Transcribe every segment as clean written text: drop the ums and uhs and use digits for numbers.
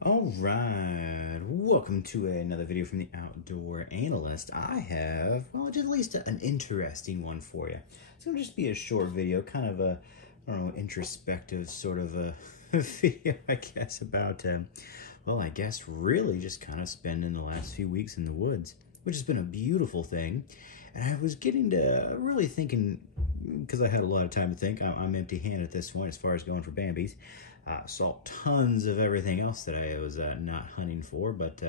All right, welcome to another video from the Outdoor Analyst. I have, well, just at least an interesting one for you. It's going to just be a short video, kind of a, I don't know, introspective sort of a video, I guess, about, well, I guess really just kind of spending the last few weeks in the woods, which has been a beautiful thing. And I was getting to really thinking, because I had a lot of time to think, I'm empty-handed at this point as far as going for Bambies. Saw tons of everything else that I was not hunting for, but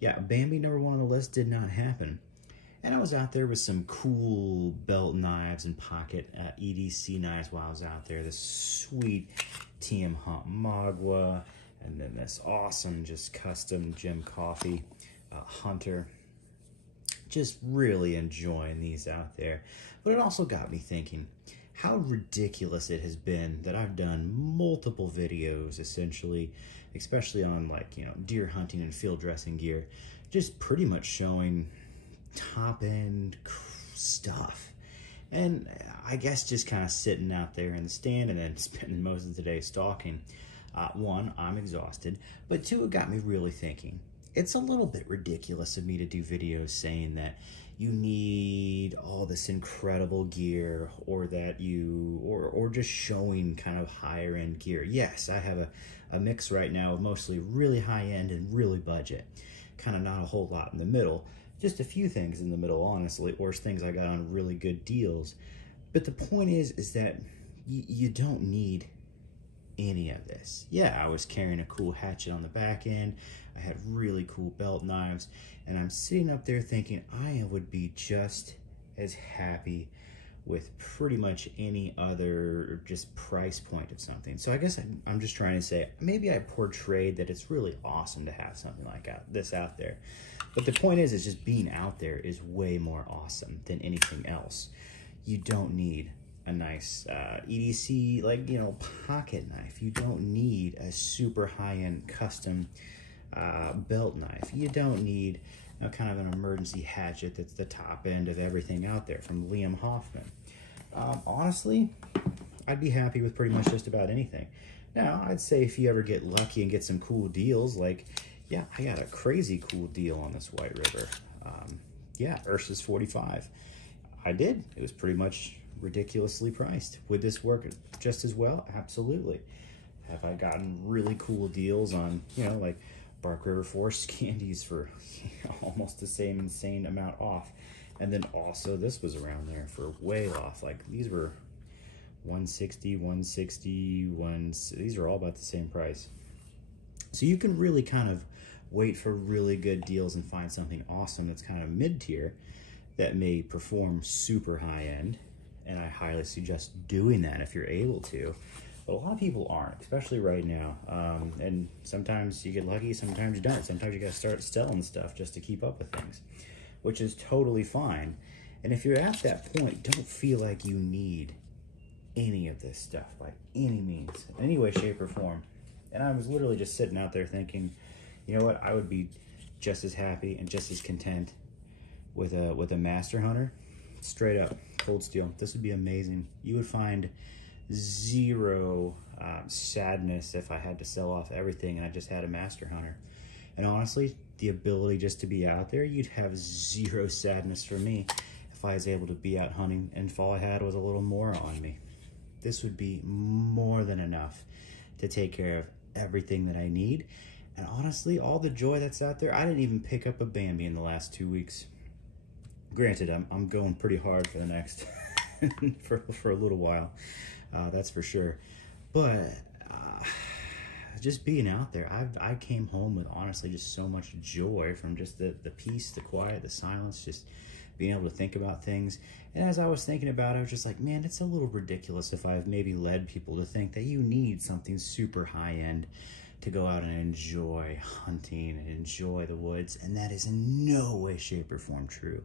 yeah, Bambi number one on the list did not happen. And I was out there with some cool belt knives and pocket EDC knives while I was out there. This sweet T.M.Hunt Magua, and then this awesome just custom Jim Coffee Hunter. Just really enjoying these out there. But it also got me thinking how ridiculous it has been that I've done multiple videos, essentially, especially on, like, you know, deer hunting and field dressing gear, just pretty much showing top-end stuff. And I guess just kind of sitting out there in the stand and then spending most of the day stalking. One, I'm exhausted, but two, it got me really thinking. It's a little bit ridiculous of me to do videos saying that you need all this incredible gear, or that or just showing kind of higher end gear. Yes, I have a mix right now of mostly really high end and really budget. Kind of not a whole lot in the middle. Just a few things in the middle, honestly, or things I got on really good deals. But the point is that you don't need any of this. Yeah, I was carrying a cool hatchet on the back end. I had really cool belt knives, and I'm sitting up there thinking I would be just as happy with pretty much any other just price point of something. So I guess I'm just trying to say, maybe I portrayed that it's really awesome to have something like this out there. But the point is just being out there is way more awesome than anything else. You don't need a nice EDC, like, you know, pocket knife. You don't need a super high-end custom belt knife. You don't need kind of an emergency hatchet that's the top end of everything out there from Liam Hoffman. Honestly, I'd be happy with pretty much just about anything. Now, I'd say if you ever get lucky and get some cool deals, like, yeah, I got a crazy cool deal on this White River. Yeah, Ursus 45. I did. It was pretty much ridiculously priced. Would this work just as well? Absolutely. Have I gotten really cool deals on, you know, like Bark River Forest candies for, you know, almost the same insane amount off? And then also this was around there for way off. Like, these were 160, 160, these are all about the same price. So you can really kind of wait for really good deals and find something awesome that's kind of mid-tier that may perform super high-end. And I highly suggest doing that if you're able to. But a lot of people aren't, especially right now. And sometimes you get lucky, sometimes you don't. Sometimes you gotta start selling stuff just to keep up with things, which is totally fine. And if you're at that point, don't feel like you need any of this stuff by any means, in any way, shape, or form. And I was literally just sitting out there thinking, you know what, I would be just as happy and just as content with a master hunter. Straight up, cold steel. This would be amazing. You would find zero sadness if I had to sell off everything and I just had a master hunter. And honestly, the ability just to be out there, you'd have zero sadness for me if I was able to be out hunting and if all I had was a little more on me. This would be more than enough to take care of everything that I need. And honestly, all the joy that's out there, I didn't even pick up a Bambi in the last 2 weeks. Granted, I'm going pretty hard for the next, for a little while, that's for sure. But just being out there, I came home with honestly just so much joy from just the peace, the quiet, the silence, just being able to think about things. And as I was thinking about it, I was just like, man, it's a little ridiculous if I've maybe led people to think that you need something super high-end to go out and enjoy hunting and enjoy the woods. And that is in no way, shape, or form true.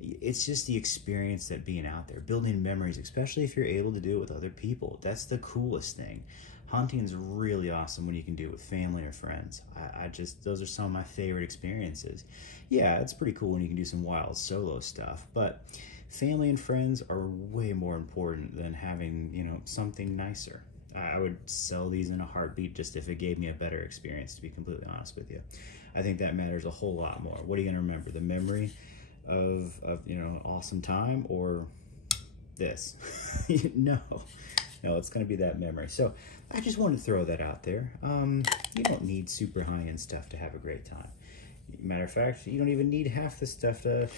It's just the experience that being out there, building memories, especially if you're able to do it with other people. That's the coolest thing. Hunting is really awesome when you can do it with family or friends. Those are some of my favorite experiences. Yeah, it's pretty cool when you can do some wild solo stuff, but family and friends are way more important than having, you know, something nicer. I would sell these in a heartbeat just if it gave me a better experience, to be completely honest with you. I think that matters a whole lot more. What are you gonna remember? The memory of you know, awesome time, or this? No, it's gonna be that memory. So I just wanted to throw that out there. You don't need super high-end stuff to have a great time. Matter of fact, you don't even need half the stuff to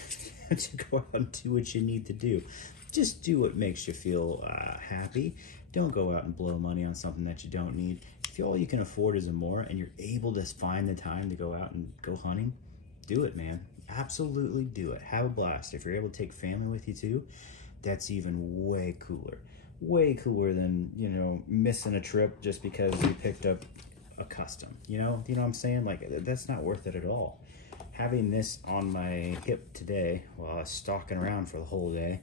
go out and do what you need to do. Just do what makes you feel happy. Don't go out and blow money on something that you don't need. If all you can afford is a more, and you're able to find the time to go out and go hunting, do it, man. Absolutely do it. Have a blast. If you're able to take family with you too, that's even way cooler. Way cooler than, you know, missing a trip just because you picked up a custom. You know what I'm saying? Like, that's not worth it at all. Having this on my hip today while I was stalking around for the whole day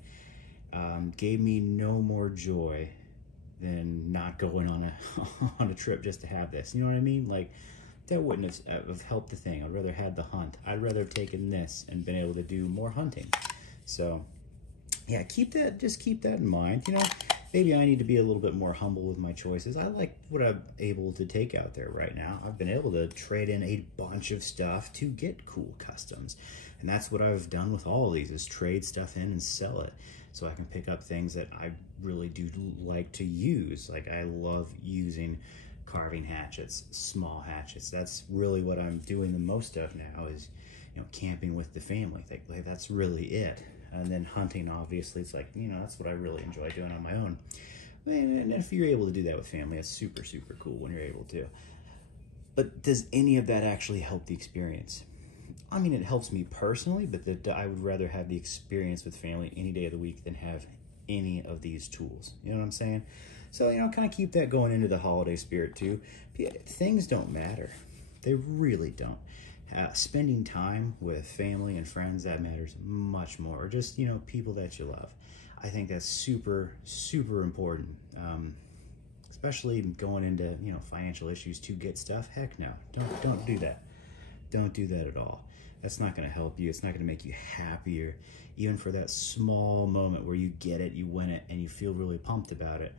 gave me no more joy than not going on a trip just to have this. You know what I mean? Like, that wouldn't have helped the thing. I'd rather had the hunt. I'd rather have taken this and been able to do more hunting. So yeah, just keep that in mind. You know, maybe I need to be a little bit more humble with my choices. I like what I'm able to take out there right now. I've been able to trade in a bunch of stuff to get cool customs. And that's what I've done with all of these, is trade stuff in and sell it. So I can pick up things that I really do like to use. Like, I love using carving hatchets, small hatchets. That's really what I'm doing the most of now, is, you know, camping with the family. Like, that's really it. And then hunting, obviously, it's like, you know, that's what I really enjoy doing on my own. And if you're able to do that with family, it's super, super cool when you're able to. But does any of that actually help the experience? I mean, it helps me personally, but I would rather have the experience with family any day of the week than have any of these tools. You know what I'm saying? So, you know, kind of keep that going into the holiday spirit too. Things don't matter. They really don't. Spending time with family and friends, that matters much more. Or just, you know, people that you love. I think that's super, super important. Especially going into, you know, financial issues to get stuff. Heck no, don't do that. Don't do that at all. That's not going to help you. It's not going to make you happier, even for that small moment where you get it, you win it, and you feel really pumped about it.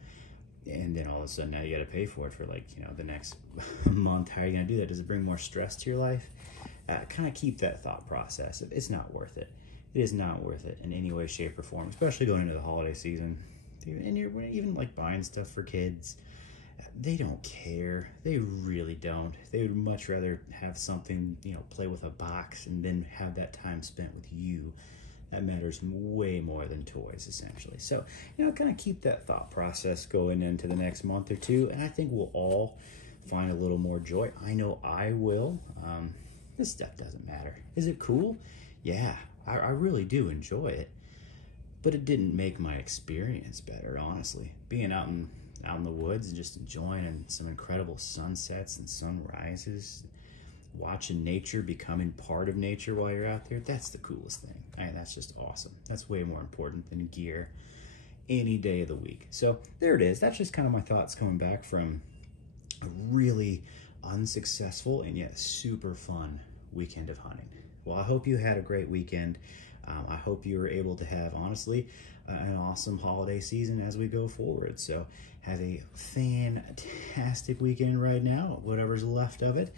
And then all of a sudden now you got to pay for it for, like, you know, the next month. How are you going to do that? Does it bring more stress to your life? Kind of keep that thought process. It's not worth it. It is not worth it in any way, shape, or form, especially going into the holiday season. And you're even like buying stuff for kids. They don't care. They really don't. They would much rather have something, you know, play with a box and then have that time spent with you. That matters way more than toys, essentially. So, you know, kind of keep that thought process going into the next month or two, and I think we'll all find a little more joy. I know I will. This stuff doesn't matter. Is it cool? Yeah, I really do enjoy it, but it didn't make my experience better, honestly. Being out in the woods and just enjoying some incredible sunsets and sunrises, watching nature, becoming part of nature while you're out there, that's the coolest thing. And that's just awesome. That's way more important than gear any day of the week. So there it is. That's just kind of my thoughts coming back from a really unsuccessful and yet super fun weekend of hunting. Well, I hope you had a great weekend. I hope you were able to have, honestly, an awesome holiday season as we go forward. So have a fantastic weekend right now, whatever's left of it.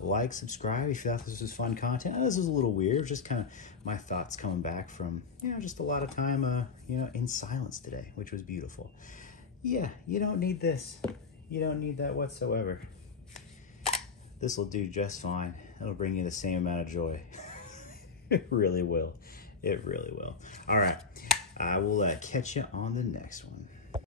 Like, subscribe if you thought this was fun content. This is a little weird, just kind of my thoughts coming back from, you know, just a lot of time, you know, in silence today, which was beautiful. Yeah, you don't need this. You don't need that whatsoever. This will do just fine. It'll bring you the same amount of joy. It really will. It really will. All right. I will catch you on the next one.